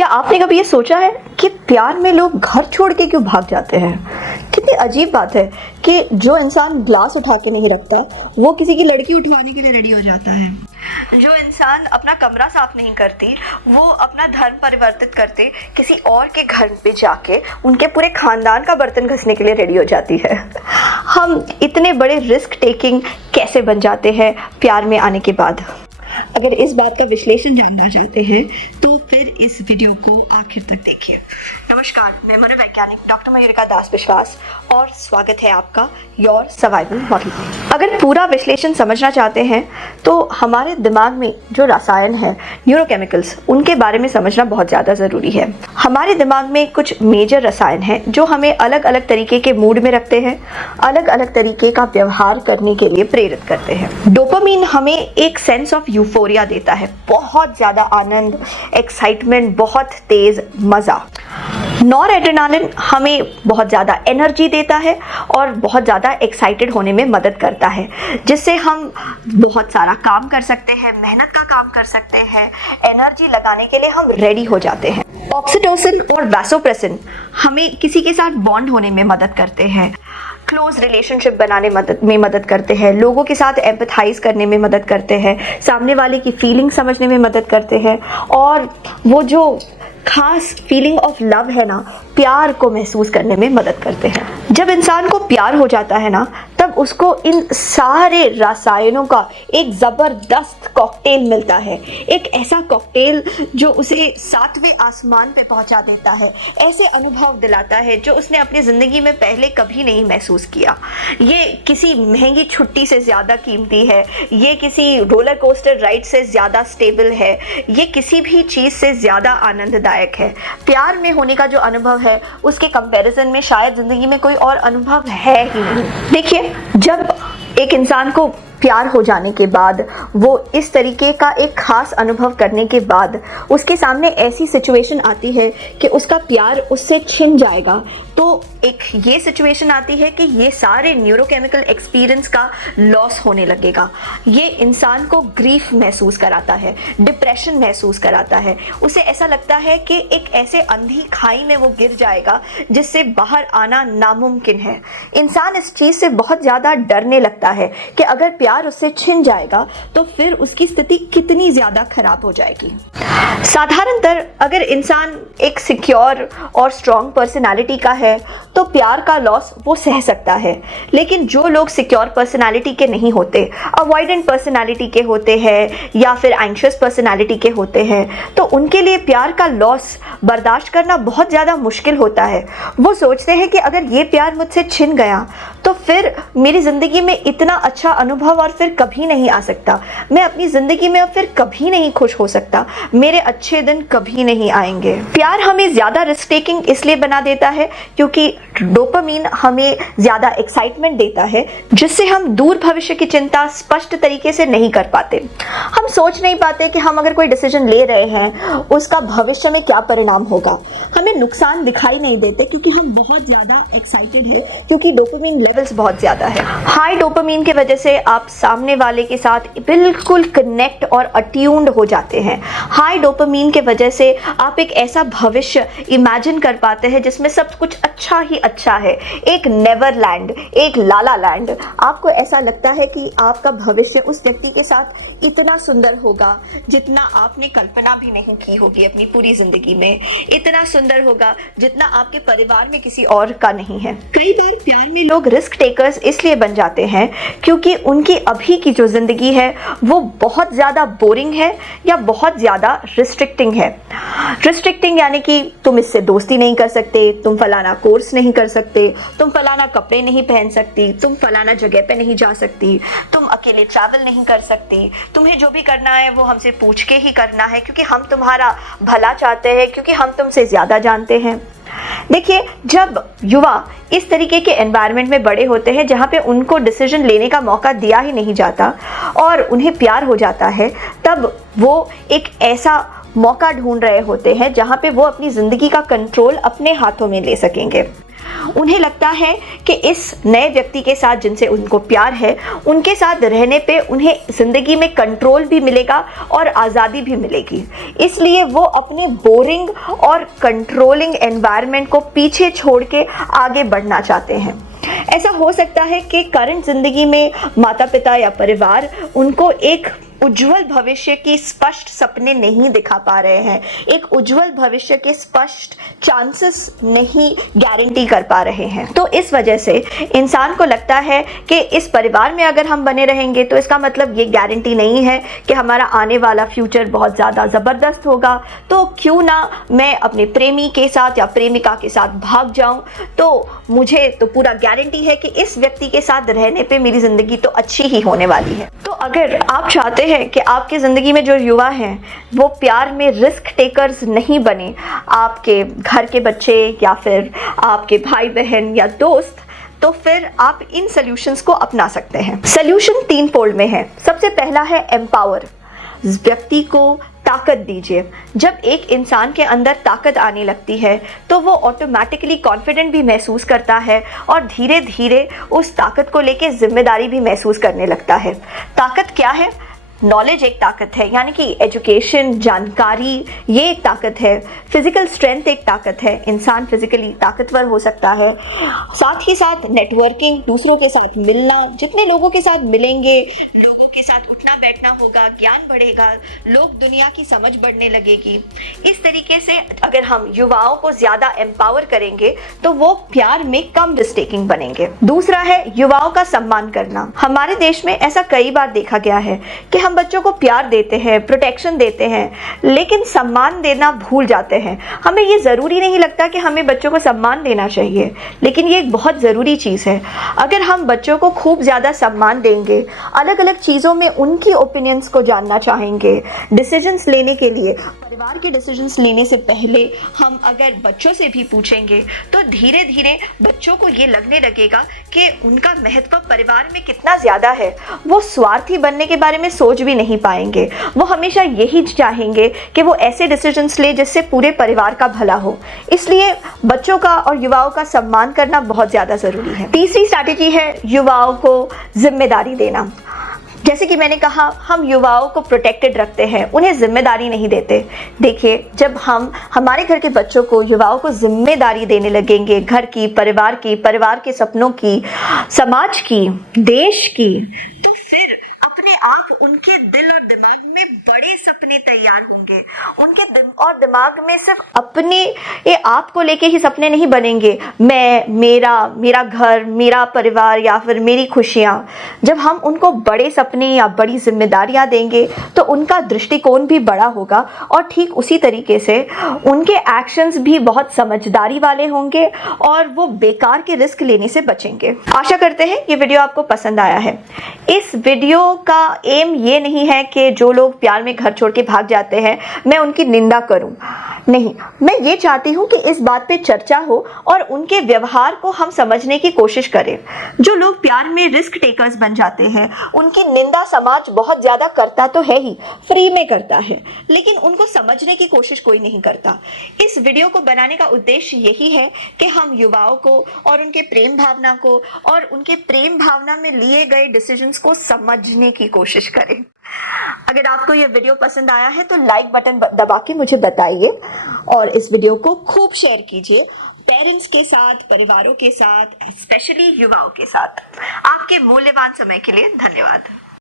क्या आपने कभी ये सोचा है कि प्यार में लोग घर छोड़ के क्यों भाग जाते हैं? कितनी अजीब बात है कि जो इंसान ग्लास उठा के नहीं रखता वो किसी की लड़की उठवाने के लिए रेडी हो जाता है। जो इंसान अपना कमरा साफ नहीं करती वो अपना धर्म परिवर्तित करते किसी और के घर पे जाके उनके पूरे खानदान का बर्तन घसने के लिए रेडी हो जाती है। हम इतने बड़े रिस्क टेकिंग कैसे बन जाते हैं प्यार में आने के बाद? अगर इस बात का विश्लेषण जानना चाहते हैं तो फिर इस वीडियो को आखिर तक देखिए। नमस्कार, मैं मनोवैज्ञानिक डॉक्टर मयूरिका दास विश्वास और स्वागत है आपका योर सर्वाइवल मॉडल में। अगर पूरा विश्लेषण समझना चाहते हैं तो हमारे दिमाग में जो रसायन है, न्यूरोकेमिकल्स, उनके बारे में समझना बहुत ज़्यादा ज़रूरी है। हमारे दिमाग में कुछ मेजर रसायन हैं जो हमें अलग अलग तरीके के मूड में रखते हैं, अलग अलग तरीके का व्यवहार करने के लिए प्रेरित करते हैं। डोपामिन हमें एक सेंस ऑफ यूफोरिया देता है, बहुत ज़्यादा आनंद, एक्साइटमेंट, बहुत तेज़ मज़ा। नॉरएड्रेनालिन हमें बहुत ज़्यादा एनर्जी देता है और बहुत ज़्यादा एक्साइटेड होने में मदद करता है, जिससे हम बहुत सारा काम कर सकते हैं, मेहनत का काम कर सकते हैं, एनर्जी लगाने के लिए हम रेडी हो जाते हैं। ऑक्सीटोसिन और वैसोप्रेसिन हमें किसी के साथ बॉन्ड होने में मदद करते हैं, क्लोज रिलेशनशिप बनाने में मदद करते हैं, लोगों के साथ एम्पैथाइज करने में मदद करते हैं, सामने वाले की फीलिंग समझने में मदद करते हैं और वो जो खास फीलिंग ऑफ लव है ना, प्यार को महसूस करने में मदद करते हैं। जब इंसान को प्यार हो जाता है ना, तब उसको इन सारे रसायनों का एक ज़बरदस्त कॉकटेल मिलता है, एक ऐसा कॉकटेल जो उसे सातवें आसमान पे पहुंचा देता है, ऐसे अनुभव दिलाता है जो उसने अपनी ज़िंदगी में पहले कभी नहीं महसूस किया। ये किसी महंगी छुट्टी से ज़्यादा कीमती है, ये किसी रोलर कोस्टर राइड से ज़्यादा स्टेबल है, ये किसी भी चीज़ से ज़्यादा आनंददायक है। प्यार में होने का जो अनुभव है उसके कंपैरिजन में शायद ज़िंदगी में कोई और अनुभव है ही नहीं। देखिए, जब एक इंसान को प्यार हो जाने के बाद, वो इस तरीके का एक खास अनुभव करने के बाद उसके सामने ऐसी सिचुएशन आती है कि उसका प्यार उससे छिन जाएगा, तो एक ये सिचुएशन आती है कि ये सारे न्यूरोकेमिकल एक्सपीरियंस का लॉस होने लगेगा। ये इंसान को ग्रीफ महसूस कराता है, डिप्रेशन महसूस कराता है, उसे ऐसा लगता है कि एक ऐसे अंधी खाई में वो गिर जाएगा जिससे बाहर आना नामुमकिन है। इंसान इस चीज़ से बहुत ज़्यादा डरने लगता है कि अगर प्यार उससे छिन जाएगा तो फिर उसकी स्थिति कितनी ज़्यादा खराब हो जाएगी। साधारणतः अगर इंसान एक सिक्योर और स्ट्रॉन्ग पर्सनालिटी का है तो प्यार का लॉस वो सह सकता है, लेकिन जो लोग सिक्योर पर्सनालिटी के नहीं होते, अवॉइडेंट पर्सनालिटी के होते हैं या फिर एंग्शियस पर्सनालिटी के होते हैं, तो उनके लिए प्यार का लॉस बर्दाश्त करना बहुत ज़्यादा मुश्किल होता है। वो सोचते हैं कि अगर ये प्यार मुझसे छिन गया तो फिर मेरी ज़िंदगी में इतना अच्छा अनुभव और फिर कभी नहीं आ सकता, मैं अपनी ज़िंदगी में अब फिर कभी नहीं खुश हो सकता, मेरे अच्छे दिन कभी नहीं आएंगे। प्यार हमें ज़्यादा रिस्क टेकिंग इसलिए बना देता है क्योंकि डोपामिन हमें ज़्यादा एक्साइटमेंट देता है, जिससे हम दूर भविष्य की चिंता स्पष्ट तरीके से नहीं कर पाते। हम सोच नहीं पाते कि हम अगर कोई डिसीजन ले रहे हैं उसका भविष्य में क्या परिणाम होगा। हमें नुकसान दिखाई नहीं देते क्योंकि हम बहुत ज़्यादा एक्साइटेड हैं, क्योंकि डोपामिन लेवल्स बहुत ज़्यादा है। हाई डोपामिन की वजह से आप सामने वाले के साथ बिल्कुल कनेक्ट और अट्यून्ड हो जाते हैं। हाई डोपामिन के वजह से आप एक ऐसा भविष्य इमेजिन कर पाते हैं जिसमें सब कुछ अच्छा ही अच्छा है, एक नेवरलैंड, एक लाला लैंड। आपको ऐसा लगता है कि आपका भविष्य उस व्यक्ति के साथ इतना सुंदर होगा जितना आपने कल्पना भी नहीं की होगी अपनी पूरी जिंदगी में, इतना सुंदर होगा जितना आपके परिवार में किसी और का नहीं है। कई बार प्यार में लोग रिस्क टेकर्स इसलिए बन जाते हैं क्योंकि उनकी अभी की जो जिंदगी है वो बहुत ज़्यादा बोरिंग है या बहुत ज़्यादा रिस्ट्रिक्टिंग है। रिस्ट्रिक्टिंग यानी कि तुम इससे दोस्ती नहीं कर सकते, तुम फलाना कोर्स नहीं कर सकते, तुम फलाना कपड़े नहीं पहन सकती, तुम फलाना जगह पे नहीं जा सकती, तुम अकेले ट्रैवल नहीं कर सकती, तुम्हें जो भी करना है वो हमसे पूछ के ही करना है क्योंकि हम तुम्हारा भला चाहते हैं, क्योंकि हम तुमसे ज़्यादा जानते हैं। देखिए, जब युवा इस तरीके के एनवायरनमेंट में बड़े होते हैं जहाँ पे उनको डिसीजन लेने का मौका दिया ही नहीं जाता और उन्हें प्यार हो जाता है, तब वो एक ऐसा मौका ढूंढ रहे होते हैं जहां पे वो अपनी ज़िंदगी का कंट्रोल अपने हाथों में ले सकेंगे। उन्हें लगता है कि इस नए व्यक्ति के साथ जिनसे उनको प्यार है, उनके साथ रहने पे उन्हें ज़िंदगी में कंट्रोल भी मिलेगा और आज़ादी भी मिलेगी। इसलिए वो अपने बोरिंग और कंट्रोलिंग एनवायरनमेंट को पीछे छोड़ के आगे बढ़ना चाहते हैं। ऐसा हो सकता है कि करंट ज़िंदगी में माता पिता या परिवार उनको एक उज्जवल भविष्य की स्पष्ट सपने नहीं दिखा पा रहे हैं, एक उज्जवल भविष्य के स्पष्ट चांसेस नहीं गारंटी कर पा रहे हैं। तो इस वजह से इंसान को लगता है कि इस परिवार में अगर हम बने रहेंगे तो इसका मतलब ये गारंटी नहीं है कि हमारा आने वाला फ्यूचर बहुत ज़्यादा ज़बरदस्त होगा, तो क्यों ना मैं अपने प्रेमी के साथ या प्रेमिका के साथ भाग जाऊं, तो मुझे तो पूरा गारंटी है कि इस व्यक्ति के साथ रहने पे मेरी ज़िंदगी तो अच्छी ही होने वाली है। तो अगर आप चाहते हैं कि आपकी ज़िंदगी में जो युवा हैं वो प्यार में रिस्क टेकर्स नहीं बने, आपके घर के बच्चे या फिर आपके भाई बहन या दोस्त, तो फिर आप इन सॉल्यूशंस को अपना सकते हैं। सॉल्यूशन 3 फोल्ड में है। सबसे पहला है एम्पावर, व्यक्ति को ताकत दीजिए। जब एक इंसान के अंदर ताकत आने लगती है तो वो ऑटोमेटिकली कॉन्फिडेंट भी महसूस करता है और धीरे धीरे उस ताकत को लेके जिम्मेदारी भी महसूस करने लगता है। ताकत क्या है? नॉलेज एक ताकत है, यानी कि एजुकेशन, जानकारी, ये एक ताकत है। फिजिकल स्ट्रेंथ एक ताकत है, इंसान फिजिकली ताकतवर हो सकता है। साथ ही साथ नेटवर्किंग, दूसरों के साथ मिलना, जितने लोगों के साथ मिलेंगे, लोगों के साथ उठना बैठना होगा, ज्ञान बढ़ेगा, लोग दुनिया की समझ बढ़ने लगेगी। इस तरीके से अगर हम युवाओं को ज़्यादा एम्पावर करेंगे तो वो प्यार में कम रिस्क टेकिंग बनेंगे। दूसरा है युवाओं का सम्मान करना। हमारे देश में ऐसा कई बार देखा गया है कि हम बच्चों को प्यार देते हैं, प्रोटेक्शन देते हैं, लेकिन सम्मान देना भूल जाते हैं। हमें ये ज़रूरी नहीं लगता कि हमें बच्चों को सम्मान देना चाहिए, लेकिन ये एक बहुत ज़रूरी चीज़ है। अगर हम बच्चों को खूब ज़्यादा सम्मान देंगे, अलग अलग चीज़ों में उनकी ओपिनियंस को जानना चाहेंगे, डिसीजंस लेने के लिए, परिवार के डिसीजंस लेने से पहले हम अगर बच्चों से भी पूछेंगे तो धीरे धीरे बच्चों को ये लगने लगेगा कि उनका महत्व परिवार में कितना ज़्यादा है। वो स्वार्थी बनने के बारे में सोच भी नहीं पाएंगे। वो हमेशा यही चाहेंगे कि वो ऐसे डिसीजंस ले जिससे पूरे परिवार का भला हो। इसलिए बच्चों का और युवाओं का सम्मान करना बहुत ज़्यादा ज़रूरी है। तीसरी स्ट्रैटेजी है युवाओं को जिम्मेदारी देना। जैसे कि मैंने कहा, हम युवाओं को प्रोटेक्टेड रखते हैं, उन्हें जिम्मेदारी नहीं देते। देखिए, जब हम हमारे घर के बच्चों को, युवाओं को जिम्मेदारी देने लगेंगे, घर की, परिवार के सपनों की, समाज की, देश की, तो फिर अपने आप उनके दिल और दिमाग में बड़े सपने तैयार होंगे। उनके दिल और दिमाग में सिर्फ अपने ये आप को लेके ही सपने नहीं बनेंगे, मैं, मेरा घर, मेरा परिवार या फिर मेरी खुशियाँ। जब हम उनको बड़े सपने या बड़ी जिम्मेदारियाँ देंगे तो उनका दृष्टिकोण भी बड़ा होगा और ठीक उसी तरीके से उनके एक्शंस भी बहुत समझदारी वाले होंगे और वो बेकार के रिस्क लेने से बचेंगे। आशा करते हैं ये वीडियो आपको पसंद आया है। इस वीडियो का एम ये नहीं है कि जो लोग प्यार में घर छोड़ के भाग जाते हैं मैं उनकी निंदा करूं, नहीं, मैं ये चाहती हूं कि इस बात पे चर्चा हो और उनके व्यवहार को हम समझने की कोशिश करें। जो लोग प्यार में रिस्क टेकर्स बन जाते हैं उनकी निंदा समाज बहुत ज़्यादा करता तो है ही, फ्री में करता है, लेकिन उनको समझने की कोशिश कोई नहीं करता। इस वीडियो को बनाने का उद्देश्य यही है कि हम युवाओं को और उनके प्रेम भावना को और उनके प्रेम भावना में लिए गए डिसीजंस को समझने की कोशिश करें। अगर आपको यह वीडियो पसंद आया है तो लाइक बटन दबा के मुझे बताइए और इस वीडियो को खूब शेयर कीजिए पेरेंट्स के साथ, परिवारों के साथ, स्पेशली युवाओं के साथ। आपके मूल्यवान समय के लिए धन्यवाद।